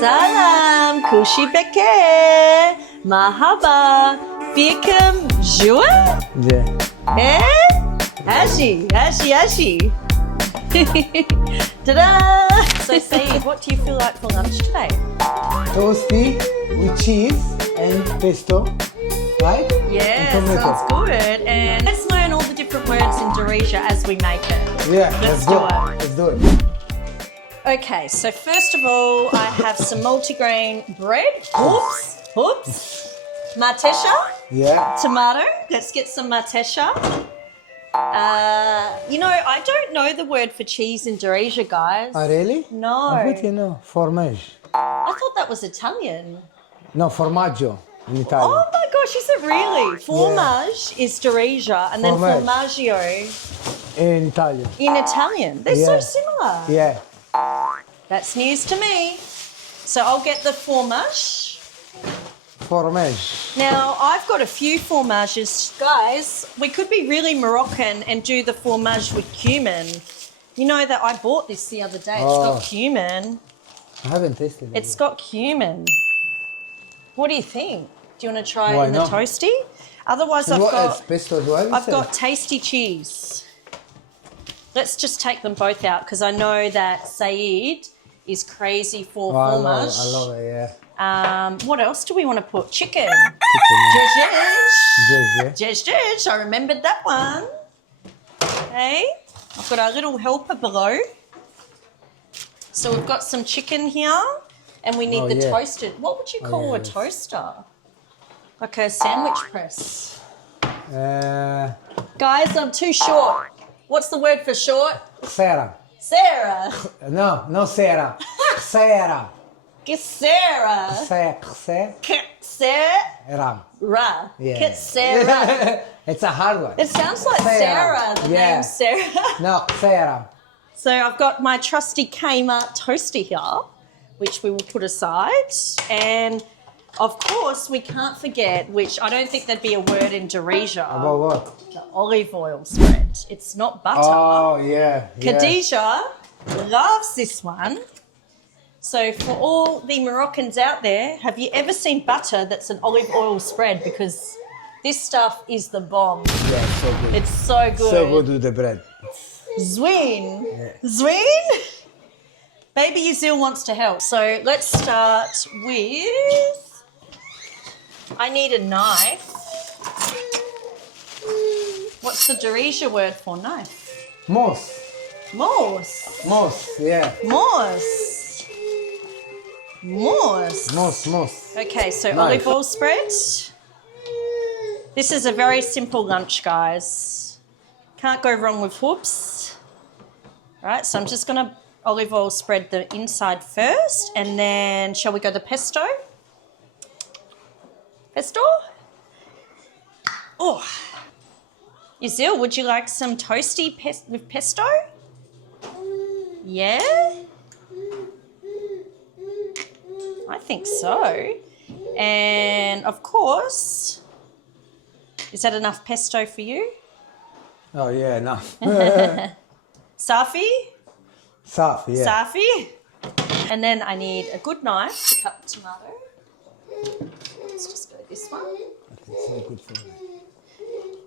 Salam, kushi beke, mahaba, fikum jua. Yeah. Eh? Ashi. Ta-da! So, Saeed, what do you feel like for lunch today? Toastie with cheese and pesto, right? Yeah, And tomato. sounds good. And let's learn all the different words in Darija as we make it. Yeah, Let's do do it. it. Let's do it. Okay, so first of all, I have some multigrain bread. Oops. Mateesha, Yeah. tomato. Let's get some mateesha. I don't know the word for cheese in Darija, guys. Oh, really? No. I thought you know. Formage. I thought that was Italian. No, formaggio in Italian. Oh my gosh, is it really? Formage is Darija and then Formage. formaggio In Italian. in Italian. They're so Yeah. similar. Yeah. That's news to me. So I'll get the formage. Formage. Now, I've got a few formages. Guys, we could be really Moroccan and do the formage with cumin. You know that I bought this the other day. It's got cumin. I haven't tasted it. It's got cumin. What do you think? Do you want to try Why it in the not? toastie? Otherwise, And I've what got... else? Pesto as well? you I've said? got tasty cheese. Let's just take them both out because I know that Saeed is crazy for Oh, I formage. love it, yeah. What else do we want to put? Chicken. Chicken. Zhezh. I remembered that one. Okay. I've got our little helper below. So we've got some chicken here and we need Oh, the yeah. toasted. What would you call a yes. toaster? Like a sandwich press. Guys, I'm too short. What's the word for short? Sera. Sarah. No, Sera. Sera. Sarah. Sera. Sarah. Yeah. Sarah. It's a hard one. It sounds like Sarah, the name Sarah. No, Sera. So I've got my trusty Kmart toaster here, which we will put aside. And of course, we can't forget, which I don't think there'd be a word in Darija, About what? the olive oil spread. It's not butter. Oh, yeah. Khadija loves this one. So for all the Moroccans out there, have you ever seen butter that's an olive oil spread? Because this stuff is the bomb. Yeah, so good. It's so good. So good with the bread. Zween. Yeah. Zween? Baby Yazil wants to help. So let's start with... I need a knife. What's the Darija word for knife? Mousse. Morse. Mousse, yeah. Morse. Mousse. Okay, so Knife. olive oil spread. This is a very simple lunch, guys. Can't go wrong with whoops. All right, so I'm just going to olive oil spread the inside first, and then shall we go to pesto? Pesto? Oh. Yazil, would you like some toasty with pesto? Yeah? I think so. And of course, is that enough pesto for you? Oh, yeah, no. Safi? Soft, yeah. Safi? And then I need a good knife to cut the tomato. Let's just go this one. It's so good for me.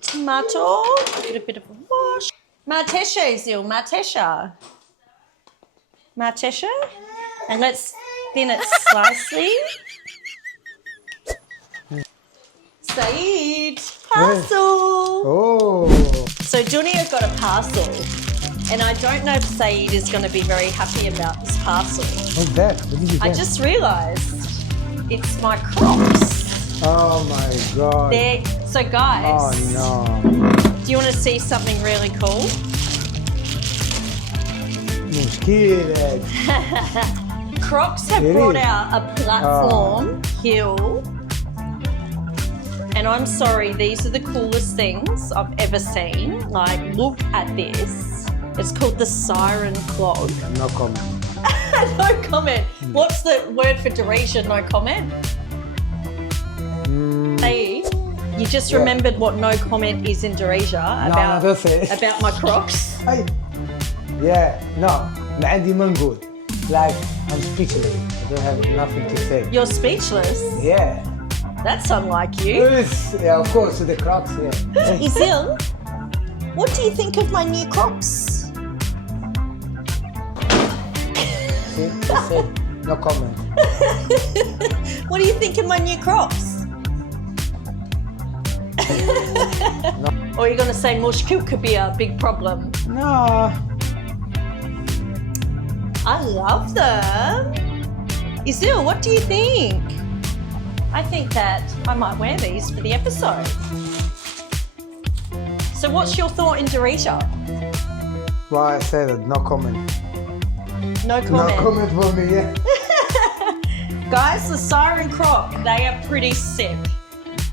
Tomato, give it a bit of a wash. Mateesha, Zil, Mateesha. And let's thin it slightly. Saeed, parcel. Oh. So Dunia got a parcel, and I don't know if Saeed is going to be very happy about this parcel. What's that? What did you I get? just realised it's my Crocs. Oh, my God. So guys, Oh, no. do you want to see something really cool? Mushkila. Crocs have It brought is. out a platform heel. And I'm sorry, these are the coolest things I've ever seen. Like, look at this. It's called the Siren Clog. No comment. No comment. What's the word for Darija? No comment? Hey, you just remembered what no comment is in Darija about, that's it. about my Crocs. Hey. Yeah, no. ما عندي ما نقول. Like, I'm speechless. I don't have nothing to say. You're speechless. Yeah. That's unlike you. Yes, yeah, of course, the Crocs, yeah. Yazil, what do you think of my new Crocs? See, I said, no comment. What do you think of my new Crocs? Or are you going to say mushkil could be a big problem? No. I love them. Yazil, what do you think? I think that I might wear these for the episode. So what's your thought in Darija? Well, I said it, no comment. No comment. No comment for me, yeah. Guys, the Siren Croc, they are pretty sick.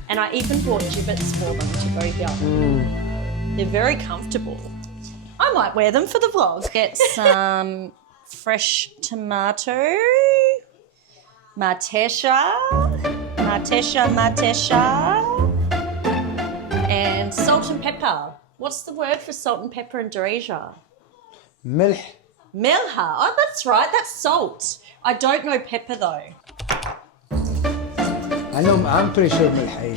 And I even bought gibbets for them to go here. They're very comfortable. I might wear them for the vlog. Get some fresh tomato, Mateesha, and salt and pepper. What's the word for salt and pepper in Darija? Melha. Melha. Oh, that's right. That's salt. I don't know pepper though. I know, I'm pretty sure Melha.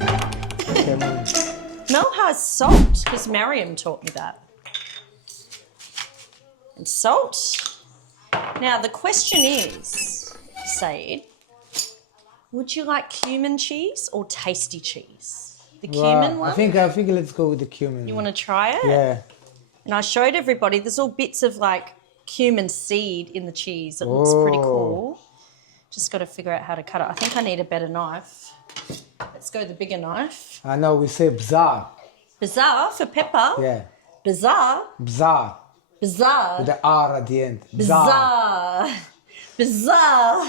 Melha is salt because Mariam taught me that. And salt. Now the question is, Said, would you like cumin cheese or tasty cheese? The cumin one? I think let's go with the cumin. You want to try it? Yeah. And I showed everybody, there's all bits of like cumin seed in the cheese. It looks pretty cool. Just got to figure out how to cut it. I think I need a better knife. Let's go the bigger knife. I know, we say bzar. Bazaar for pepper? Yeah. Bazaar? Bzar. Bazaar. With the R at the end. Bizarre. Bizarre.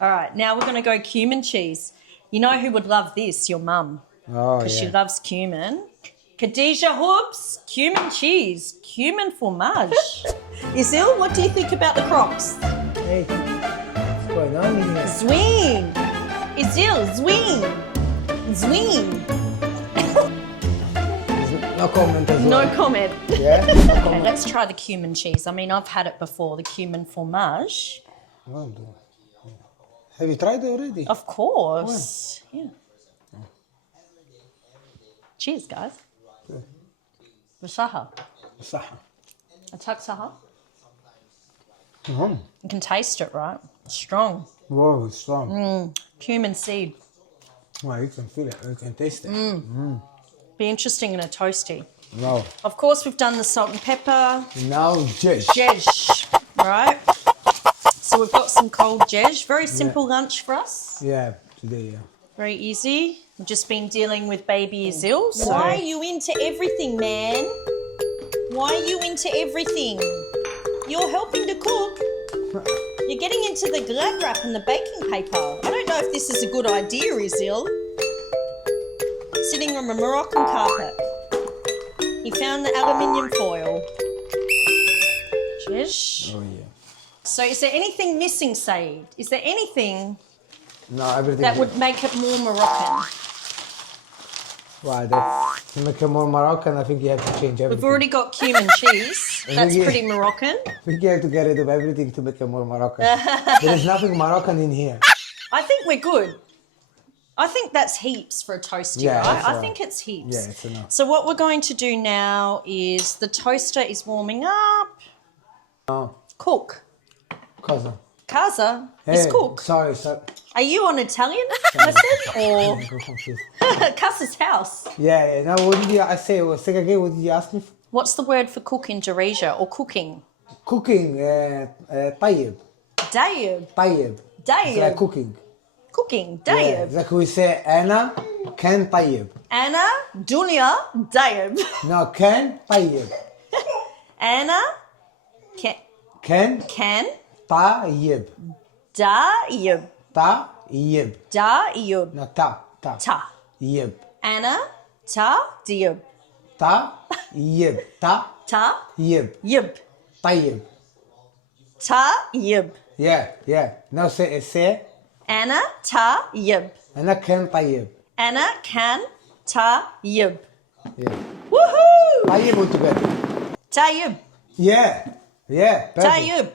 All right, now we're going to go cumin cheese. You know who would love this? Your mum. Oh, Because yeah. she loves cumin. Khadija Hoops, cumin cheese, cumin formage. Yazil, what do you think about the Crocs? Hey, what's going on in here? Zwing. Yazil, zwing. Zwing. No comment as well. No comment. Yeah? No Okay, comment. let's try the cumin cheese. I mean, I've had it before, the cumin formage. Have you tried it already? Of course. Yeah. Cheers, guys. Basaha. صح. Atak saha. Mhm. You can taste it, right? It's strong. Whoa, it's strong. Cumin seed. Wow, you can feel it. You can taste it. Be interesting in a toastie. Wow. Of course, we've done the salt and pepper. Now, Jesh. Jej, right? So we've got some cold jej. Very simple lunch for us. Yeah, today, yeah. Very easy. We've just been dealing with baby Yazil. Why are you into everything, man? Why are you into everything? You're helping to cook. You're getting into the glad wrap and the baking paper. I don't know if this is a good idea, Yazil. Sitting on a Moroccan carpet. He found the aluminium foil. Jej. Oh, yeah. So is there anything missing, Said? Is there anything No, everything. that would make it more Moroccan? Wow, that, to make it more Moroccan, I think you have to change everything. We've already got cumin cheese. That's pretty Moroccan. I think you have to get rid of everything to make it more Moroccan. There is nothing Moroccan in here. I think we're good. I think that's heaps for a toastie, Yeah, right? that's I all. think it's heaps. Yeah, it's enough. So what we're going to do now is the toaster is warming up. No, Cook. cousin. Casa Hey, is cook. Sorry. Are you on Italian lesson or I'm confused. Casa's house? Yeah. Now, what did you I say? Say again. What did you ask me? What's the word for cook in Darija or cooking? Cooking. طيب. Dayib. طيب. It's like Dayib. cooking. Cooking. Yeah, Dayib. like we say, أنا كان طيب. Anna Dunya Dayib. No, كان طيب. Anna كان can طيب. Dayib. طيب. Dayib. No, ta. Ta. يب. Anna ta diyib. طيب. Ta يب. yib. طيب. Ta yib. Yeah. Now say. Anna ta yib. أنا كان طيب. Anna can ta yib. Yeah. Woohoo! طيب all together. Ta yib. Yeah. Ta Perfect. yib.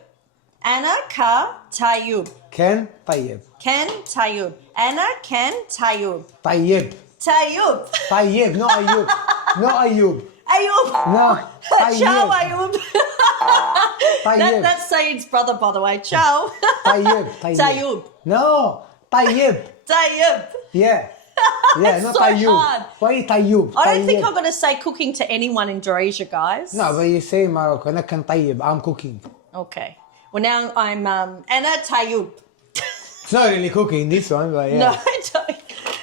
Ana ka tayub. كان طيب. Ken tayub. Ana ken tayub. طيب. Tayub. طيب. No أيوب. No أيوب. Ayub. No. Ciao, طيب. Ayub. طيب. That's Saeed's brother, by the way. Ciao. طيب. طيب. Tayub. No. طيب. Tayub. Yeah. Yeah, It's not so طيوب. hard. Why طيوب? I don't think طيب. I'm going to say cooking to anyone in Darija, guys. No, but you say Morocco. أنا كان طيب. I'm cooking. Okay. Well, now I'm Ana Tayub. It's not really cooking this one, but yeah. No, I don't.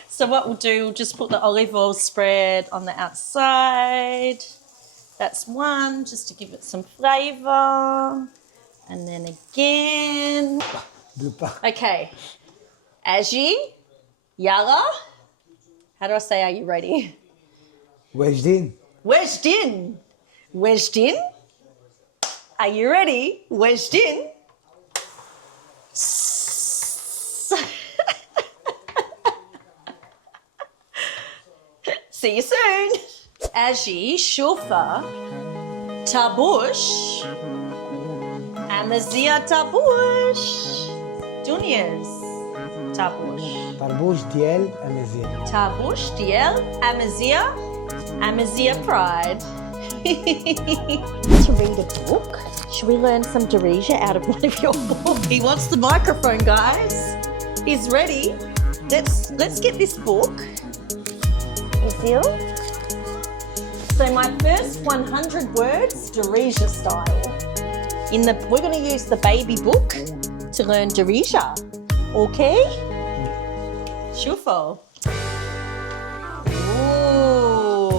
So what we'll do, we'll just put the olive oil spread on the outside. That's one, just to give it some flavour. And then again. Okay. Aji, Yalla. How do I say, are you ready? Wedged. Wedged in. Wedged in. Are you ready? Wedged in. See you soon. Aji, Shulfa, Tabush, Amazia Tabush, Dunias, Tabush. طربوش ديال أمازيغ. Tabush, Diel, Amazia, Amazia Pride. To read a book? Should we learn some Darija out of one of your books? He wants the microphone, guys. He's ready. Let's get this book. Yazil. So my first 100 words, Darija style. We're going to use the baby book to learn Darija. Okay? Shufo. Ooh.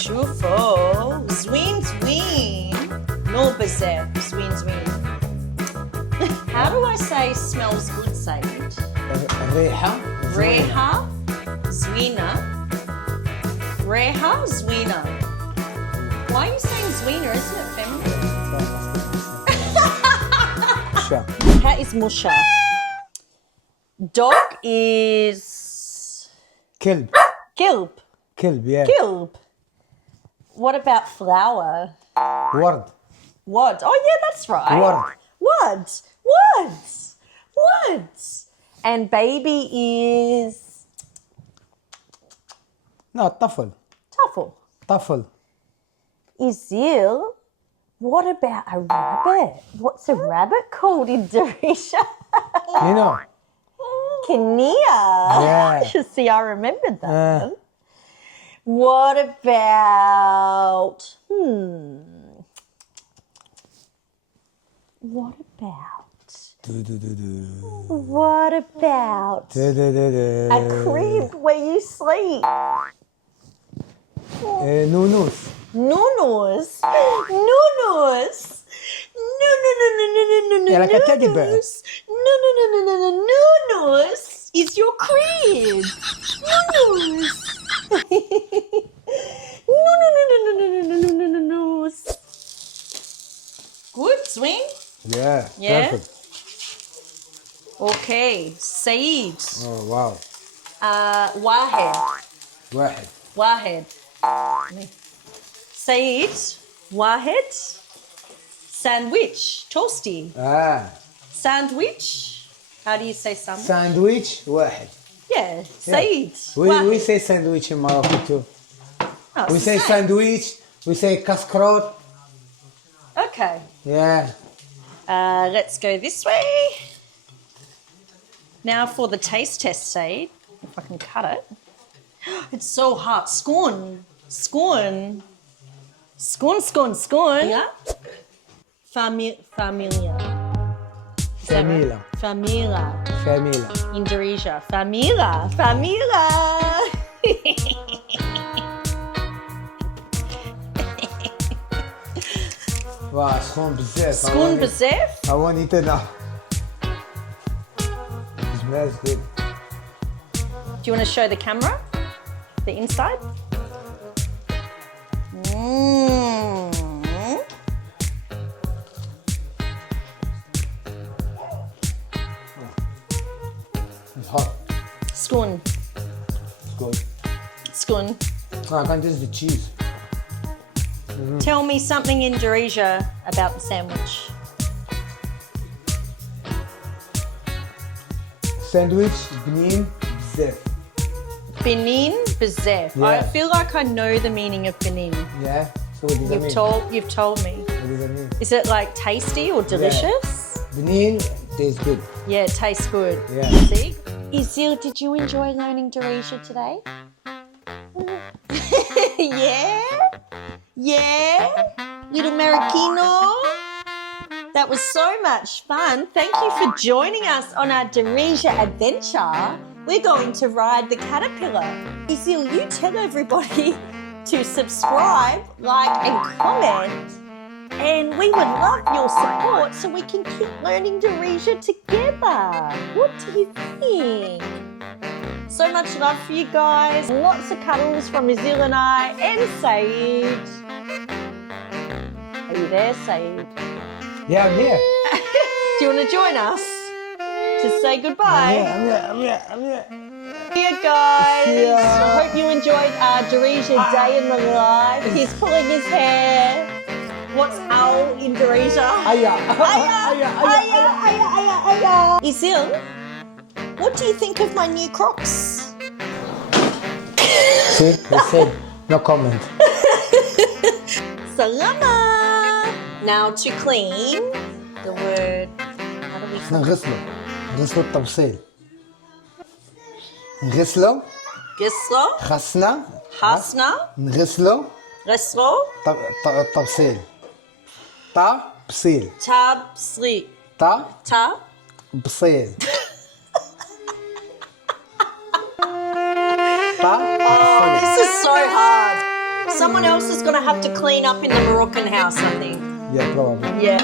Shufo. Zween zween. No bezef. Zween zween. How do I say smells good, Saeed? ريحة. Reha, Zwina. Reha, Zwina. Why are you saying Zwina? Isn't it feminine? Sure. Cat is Musha. Dog is كلب. Gilb. كلب, yeah. Gilb. What about flower? ورد. Wad. Oh yeah, that's right. Wad. Wad. Wad. Wad. And baby is No, طفل. Tuffle. طفل. Yazil, what about a rabbit? What's a rabbit called in Darija? You know. Kania. Yeah. See, I remembered that one. What about, what about, Do, do, do, do. what about Do, do, do, do. a crib where you sleep? نونوس. Nunus. Nunus. No, no, no, no, no, no, no, no. Yeah, like a teddy bear. Nunus. No, no, no, no, no, no. Nunus is your crib. Nunus. No, no, no, no, no, no, no, no, no, no, no. Good, swing. Yeah. Yeah? Perfect. Okay, Saeed. Oh, wow. Wahed. واحد. Wahed. Saeed. Wahed. Sandwich. Toastie. Sandwich. How do you say sandwich? Sandwich واحد. Yeah, Saeed. We say sandwich in Morocco too. Oh, We it's the say same. sandwich. We say cascot. Okay. Yeah. Let's go this way. Now for the taste test, Saeed. If I can cut it. It's so hot. Scorn. Scorn. Scorn, scorn, scorn. Yeah. Familia. Famila. Famila. Famila. In Darija. Famila. Famila. Wow, سخون بزاف. Scorn bezef. I want it now. It smells good. Do you want to show the camera? The inside? It's hot. Scorn. It's good. Scorn. Oh, I can't taste the cheese. Tell me something in Darija about the sandwich. Sandwich, Benin, bzef. Benin, bezef. Yeah. I feel like I know the meaning of Benin. Yeah? So what does that mean? You've told me. What does that mean? Is it like tasty or delicious? Benin tastes good. Yeah, it tastes good. Yeah. See? Yazil, did you enjoy learning Darija today? Yeah? Yeah? Little Marocchino? That was so much fun. Thank you for joining us on our Darija adventure. We're going to ride the caterpillar. Yazil, you tell everybody to subscribe, like and comment. And we would love your support so we can keep learning Darija together. What do you think? So much love for you guys. Lots of cuddles from Yazil and I and Saeed. Are you there, Saeed? Yeah, I'm here. Do you want to join us to say goodbye? I'm here. See you guys. See ya. I hope you enjoyed our Darija day in the life. He's pulling his hair. What's owl in Darija? Aya. Yazil, what do you think of my new Crocs? See, they said no comment. Salama. Now to clean the word. How do we clean? نغسلو التبصيل. نغسلو. Gislo, خسنا. Hasna, نغسلو Reslo, التبصيل. تبصيل. Tab, Sleep, Ta. تبصيل. Oh, this is so hard. Someone else is going to have to clean up in the Moroccan house, I think. Yeah, probably. Yeah.